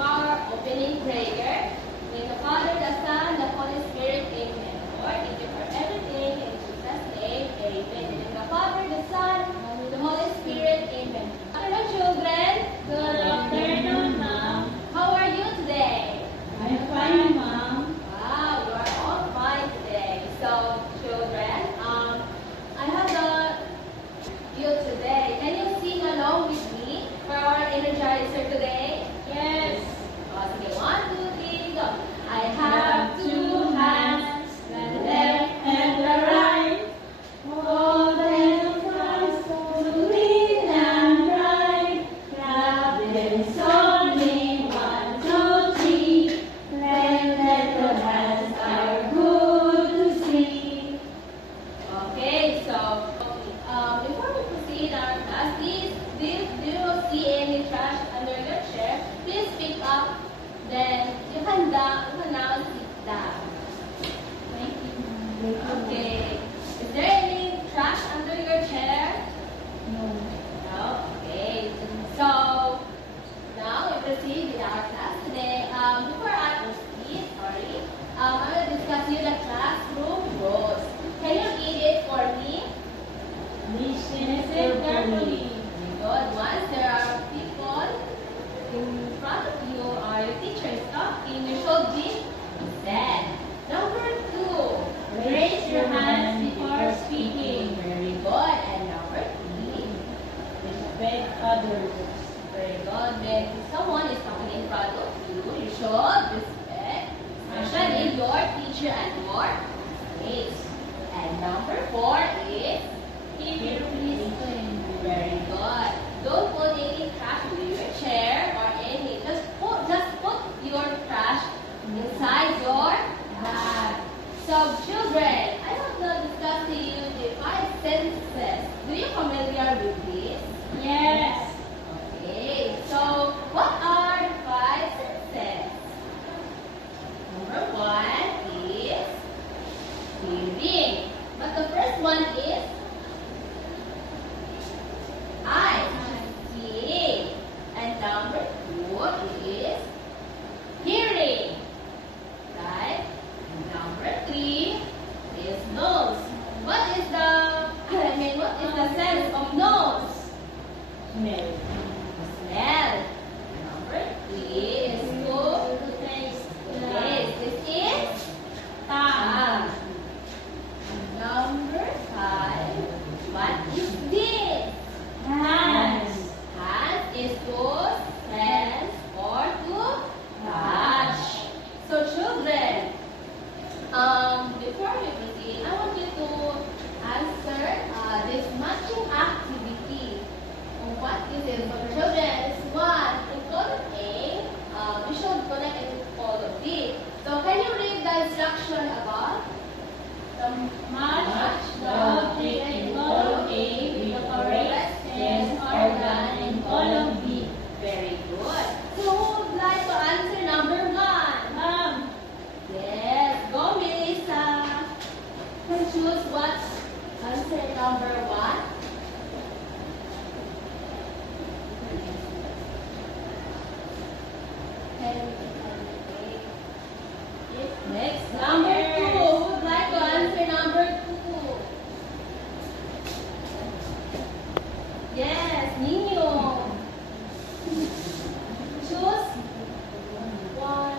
our opening prayer. In the Father, the Son, the Holy Spirit, amen. Lord, thank you for everything. In Jesus' name, amen. In the Father, the Son, the Holy Spirit, amen. Hello, children. Good afternoon, Ma'am. How are you today? I'm fine, Ma'am. Wow, you are all fine today. So, children, I have the you today. Can you sing along with me for our energizer today? Yes. Okay, 1, 2, 3, go. I have 2 hands, the left and the right. Golden Christ, so clean and bright. There's only 1, 2, 3. Little hands are good to see. Okay, so before we proceed our class, please, do you see any trash under your chair? Please pick up. Then you can now sit down. Thank you, Ma'am. Okay. Is there any trash under your chair? No. No? Okay. So, now we proceed with our class today. Before I proceed, I will discuss you the classroom rules. Can you read it for me? Listen carefully. Good. Once there are people in front of you or your teacher is talking, you should be said. Number 2, Raise your hands before speaking. Very good. And number 3, Respect others. very good. When someone is talking in front of you, you should respect, especially your teacher and your mates. And number 4 is Carefully listen. very good. Don't put any trash in your chair or any. Just put your trash inside your bag. So, children, I want to discuss to you the 5 senses. Do you familiar with this? Yes. Okay. So, what are the 5 senses? Number 1 is hearing. But the first one is eyes, seeing. And number 2 is hearing. Right? And number 3 is nose. What is the sense of nose? Smell. Smell. Number 3 is to taste. This is tongue. Number 5, what is this? Hands. Hand is to sense or to touch. So children, before we proceed, I want you to answer this matching activity. What is it for the children? It's 1. In column A, we should connect it to column B. So can you read the instruction above? Match the object in column A with the correct sense organ in column B. Very good. So who would like to answer number 1? Ma'am. Yes, go Melissa. Can choose what answer number 1? Next, number 2. Who would like to answer number 2? Yes, Nino. Choose 1.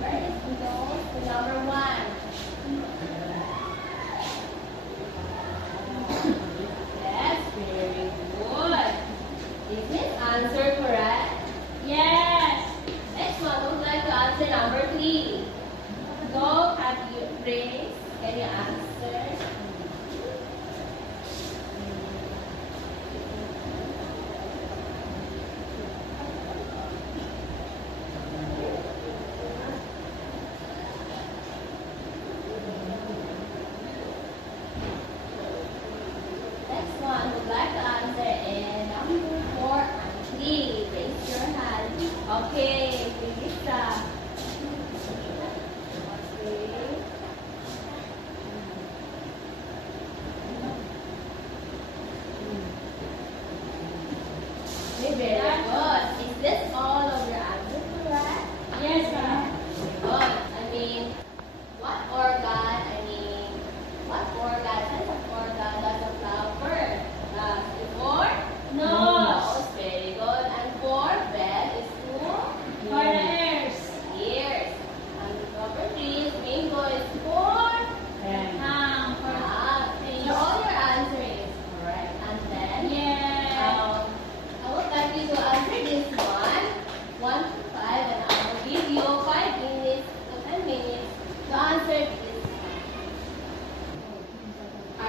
Where is the number 1? Yes, very good. Is this answer correct? Yes. Next one, who would like to answer number 3? Go at your praise. Can you answer? Next one, who would like to answer in number 4 and 3? Raise your hand. Okay, Lisa. Okay.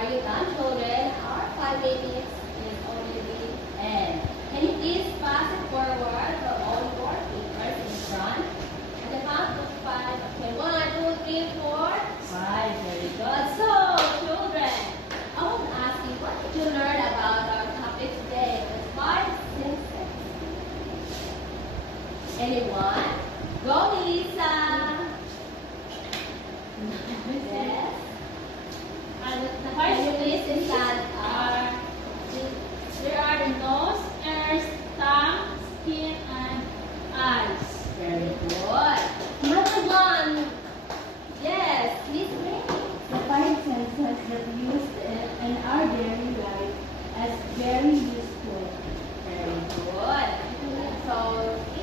Are you done, children? Our 5 minutes is already end. Can you please pass it forward for all your papers in front? At the count of 5. Okay, 1, 2, 3, 4, 5. Very good. So, children, I want to ask you, what did you learn about our topic today? The 5 senses. Anyone? Go, Lisa. Yes. And the Can you first please stand up? there are the nose, ears, tongue, skin, and eyes. Very good. Another one. Yes, please. The 5 senses that used in our daily life as very useful. Very good. So,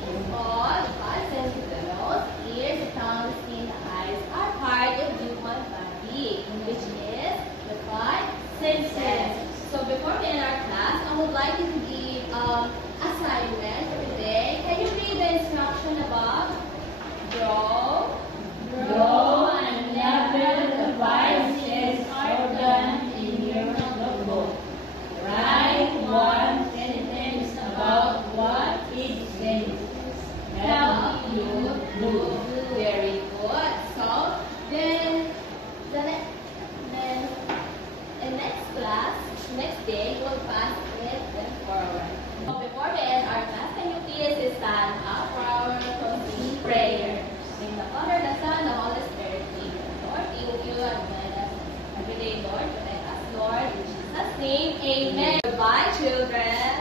in all, the 5 senses, the nose, ears, the tongue, the skin, the eyes, are part of human body, which is the 5 senses. So, before we end our class, I would like you to give assignment for today. Can you read the instruction above? Draw. Draw and label the 5 sense organ in your notebook. Write 1 sentence about what each sense help you do. Very good. So, then, in next class, next day, we'll pass it then forward. So before we end our class, can you please stand up for our closing prayer? In the Father, the Son, the Holy Spirit, name. Lord, be with you and guide us every day, Lord. Protect us, Lord. In Jesus' name, amen. Goodbye, children.